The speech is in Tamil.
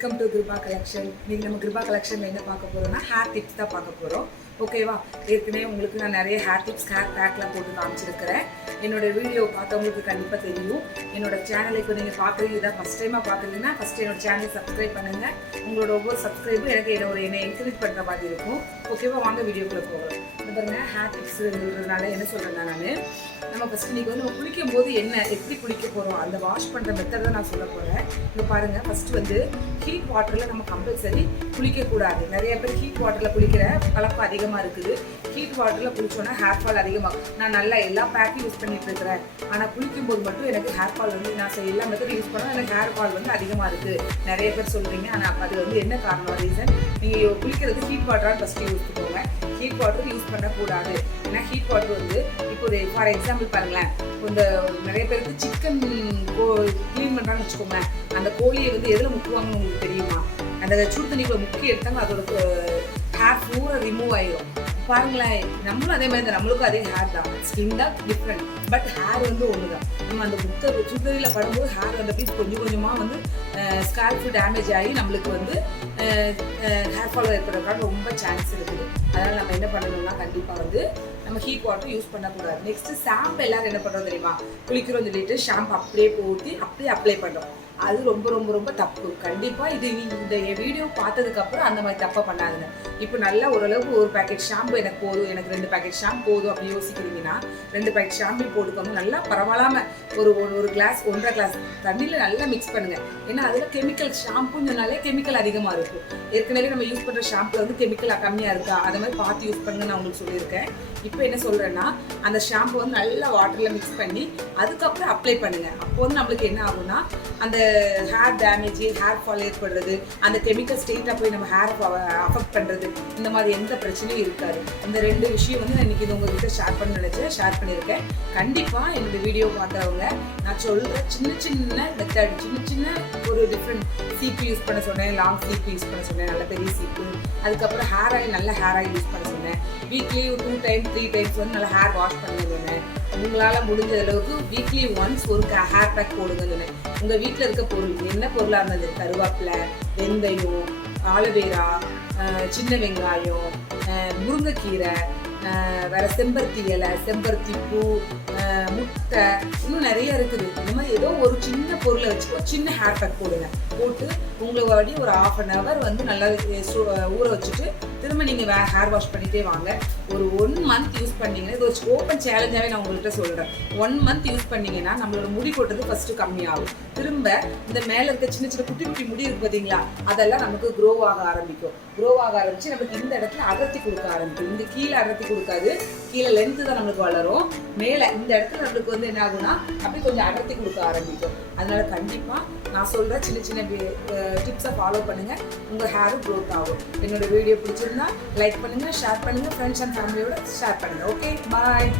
Welcome to Kripa collection. இன்னைக்கு நம்ம கிருபா கலெக்ஷன் என்ன பார்க்க போறோம்னா ஹேர் டிப்ஸ் தான் பார்க்க போகிறோம். ஓகேவா? ஏற்கனவே உங்களுக்கு நான் நிறைய ஹேர் டிப்ஸ் ஹேர் பேக்லாம் போட்டு காமிச்சிருக்கிறேன். என்னோட வீடியோ பார்த்தவங்களுக்கு கண்டிப்பாக தெரியும். என்னோட சேனலை இப்போ நீங்கள் பார்க்குறீங்க, இதான் ஃபஸ்ட் டைமாக பார்க்குறீங்கன்னா ஃபஸ்ட்டு என்னோட சேனலை சப்ஸ்கிரைப் பண்ணுங்கள். உங்களோட ஒவ்வொரு சப்ஸ்கிரைபும் எனக்கு என்னை என்கரேஜ் பண்ணுற மாதிரி இருக்கும். ஓகேவா? வாங்க வீடியோக்குள்ளே போகிறோம். இந்த பாருங்கள், ஹேர் டிப்ஸ்ன்றதுனால என்ன சொல்கிறேன்னா நம்ம ஃபஸ்ட்டு இன்றைக்கி வந்து நம்ம குளிக்கும் போது எப்படி குளிக்க போகிறோம், அந்த வாஷ் பண்ணுற மெத்தட் தான் நான் சொல்ல போகிறேன். இப்போ பாருங்கள், ஃபஸ்ட்டு வந்து ஹீட் வாட்டரில் நம்ம கம்பல்சரி குளிக்கக்கூடாது. நிறைய பேர் ஹீட் வாட்டரில் குளிக்கிற பழக்கம் அதிகமாக இருக்குது. ஹீட் வாட்டரில் குளிச்சோன்னா ஹேர் ஃபால் அதிகமாகும். நான் நல்லா எல்லா பேக்கும் யூஸ் பண்ணிட்டு இருக்கிறேன், ஆனால் குளிக்கும்போது மட்டும் எனக்கு ஹேர் ஃபால் வந்து நான் எல்லா மெத்தடும் யூஸ் பண்ணால் எனக்கு ஹேர் ஃபால் வந்து அதிகமாக இருக்குது நிறைய பேர் சொல்கிறீங்க. ஆனால் அது வந்து என்ன காரணம், ரீசன் நீங்கள் குளிக்கிறது ஹீட் வாட்டராக ஃபஸ்ட்டு யூஸ் பண்ணுவோங்க. ஹீட் வாட்டர் யூஸ் பண்ணக்கூடாது. ஏன்னா ஹீட் வாட்டர் வந்து இப்போ ஒரு ஃபார் எக்ஸாம்பிள் பாருங்களேன், இந்த நிறைய பேருக்கு சிக்கன் க்ளீன் பண்ணுறாங்கன்னு வச்சுக்கோங்களேன், அந்த கோழியை வந்து எதில் முக்குவாங்கன்னு உங்களுக்கு தெரியுமா? அந்த சுடு தண்ணிக்குள்ள முக்கி எடுத்தாங்க, அதோட ஹேர் பூரா ரிமூவ் ஆயிடும். பாருங்களேன், நம்மளும் அதே மாதிரி தான், நம்மளுக்கும் அதே ஹேர் தான், ஸ்கின் தான் டிஃப்ரெண்ட், பட் ஹேர் வந்து ஒன்று தான். நம்ம அந்த சுடுதண்ணியில் படும்போது ஹேர் வந்து அப்படி கொஞ்சம் கொஞ்சமாக வந்து ஸ்கால்ஃப் டேமேஜ் ஆகி நம்மளுக்கு வந்து ஹேர் ஃபால் ஏற்படுறதுக்காக ரொம்ப சான்ஸ் இருக்குது. அதனால் நம்ம என்ன பண்ணணும்னா கண்டிப்பாக வந்து நம்ம ஹீட் வாட்டர் யூஸ் பண்ணக்கூடாது. நெக்ஸ்ட்டு ஷாம்பு எல்லாரும் என்ன பண்ணுறோம் தெரியுமா? குளிக்கிறோம் சொல்லிட்டு ஷாம்பு அப்படியே ஊற்றி அப்படியே அப்ளை பண்ணுறோம். அது ரொம்ப ரொம்ப ரொம்ப தப்பு. கண்டிப்பாக இது இந்த வீடியோ பார்த்ததுக்கப்புறம் அந்த மாதிரி தப்பாக பண்ணாதுங்க. இப்போ நல்லா ஓரளவுக்கு ஒரு பேக்கெட் ஷாம்பு எனக்கு போதும், எனக்கு 2 பேக்கெட் ஷாம்பு போதும் அப்படி யோசிக்கிறீங்கன்னா 2 பேக்கெட் ஷாம்பு போட்டுக்கோங்க. நல்லா பரவாயில்லாமல் ஒரு கிளாஸ் 1.5 கிளாஸ் தண்ணியில் நல்லா மிக்ஸ் பண்ணுங்கள். ஏன்னா அதில் கெமிக்கல் ஷாம்புன்னு சொன்னாலே கெமிக்கல் அதிகமாக இருக்கும். ஏற்கனவே நம்ம யூஸ் பண்ணுற ஷாம்பில் வந்து கெமிக்கல் கம்மியாக இருக்கா, அதை மாதிரி பார்த்து யூஸ் பண்ணுங்க நான் உங்களுக்கு சொல்லியிருக்கேன். இப்போ என்ன சொல்கிறேன்னா, அந்த ஷாம்பு வந்து நல்லா வாட்டரில் மிக்ஸ் பண்ணி அதுக்கப்புறம் அப்ளை பண்ணுங்கள். அப்போ வந்து நம்மளுக்கு என்ன ஆகும்னா, அந்த ஹேர் டேமேஜ், ஹேர் ஃபால் ஏற்படுறது, அந்த கெமிக்கல் ஸ்டேட்டாக போய் நம்ம ஹேர் அஃபெக்ட் பண்ணுறது, இந்த மாதிரி எந்த பிரச்சனையும் இருக்காது. இந்த 2 விஷயம் வந்து நான் இன்றைக்கி இது உங்கள்கிட்ட ஷேர் பண்ண நினச்சேன், ஷேர் பண்ணியிருக்கேன். கண்டிப்பாக என்னோடய வீடியோ பார்த்தவங்க நான் சொல்கிற சின்ன மெத்தட், சின்ன ஒரு டிஃப்ரெண்ட் சீப்பு யூஸ் பண்ண சொன்னேன், லாங் சீப்பு யூஸ் பண்ண சொன்னேன், நல்ல பெரிய சீப்பு. அதுக்கப்புறம் ஹேர் ஆயில், நல்ல ஹேர் ஆயில் யூஸ் பண்ண சொன்னேன். வீக்லி 2 டைம்ஸ் 3 டைம்ஸ் வந்து நல்லா ஹேர் வாஷ் பண்ண சொன்னேன். உங்களால் முடிஞ்ச அளவுக்கு வீக்லி ஒன்ஸ் ஒரு ஹேர் பேக் போடுங்கன்னு சொன்னேன். உங்கள் வீட்டில் இருக்க பொருள் என்ன பொருளாக இருந்தது, கருவேப்பிலை, வெந்தயம், ஆலோவேரா, சின்ன வெங்காயம், முருங்கைக்கீரை, வேறு செம்பருத்தி இலை, செம்பருத்தி பூ, முட்டை, இன்னும் நிறைய இருக்குது. இந்த மாதிரி ஏதோ ஒரு சின்ன பொருளை வச்சு சின்ன ஹேர் பேக் போடுங்க. போட்டு உங்களுக்கு வாடி ஒரு 1/2 an hour வந்து நல்லா ஊற வச்சுட்டு திரும்ப நீங்கள் ஹேர் வாஷ் பண்ணிகிட்டே வாங்க. ஒரு 1 month யூஸ் பண்ணிங்கன்னா, இது ஒரு ஓப்பன் சேலஞ்சாகவே நான் உங்கள்கிட்ட சொல்கிறேன். 1 month யூஸ் பண்ணிங்கன்னா நம்மளோட முடி கொட்டுறது ஃபஸ்ட்டு கம்மியாகும். திரும்ப இந்த மேலே இருக்க சின்ன குட்டி முடி இருக்குது பார்த்தீங்களா, அதெல்லாம் நமக்கு க்ரோ ஆக ஆரம்பிக்கும். நமக்கு இந்த இடத்துல அடர்த்தி கொடுக்க ஆரம்பிக்கும். இந்த கீழே அடர்த்தி கொடுக்காது, கீழே லென்த்து தான் நம்மளுக்கு வளரும். மேலே இந்த இடத்துல நம்மளுக்கு வந்து என்ன ஆகுனா அப்படி கொஞ்சம் அடர்த்தி கொடுக்க ஆரம்பிக்கும். அதனால கண்டிப்பாக நான் சொல்கிற சின்ன டிப்ஸை ஃபாலோ பண்ணுங்கள், உங்கள் ஹேரும் க்ரோத் ஆகும். என்னோட வீடியோ பிடிச்சிருந்தா லைக் பண்ணுங்கள், ஷேர் பண்ணுங்கள், ஃப்ரெண்ட்ஸ் அண்ட் ஃபேமிலியோட ஷேர் பண்ணுங்கள். ஓகே, பாய்.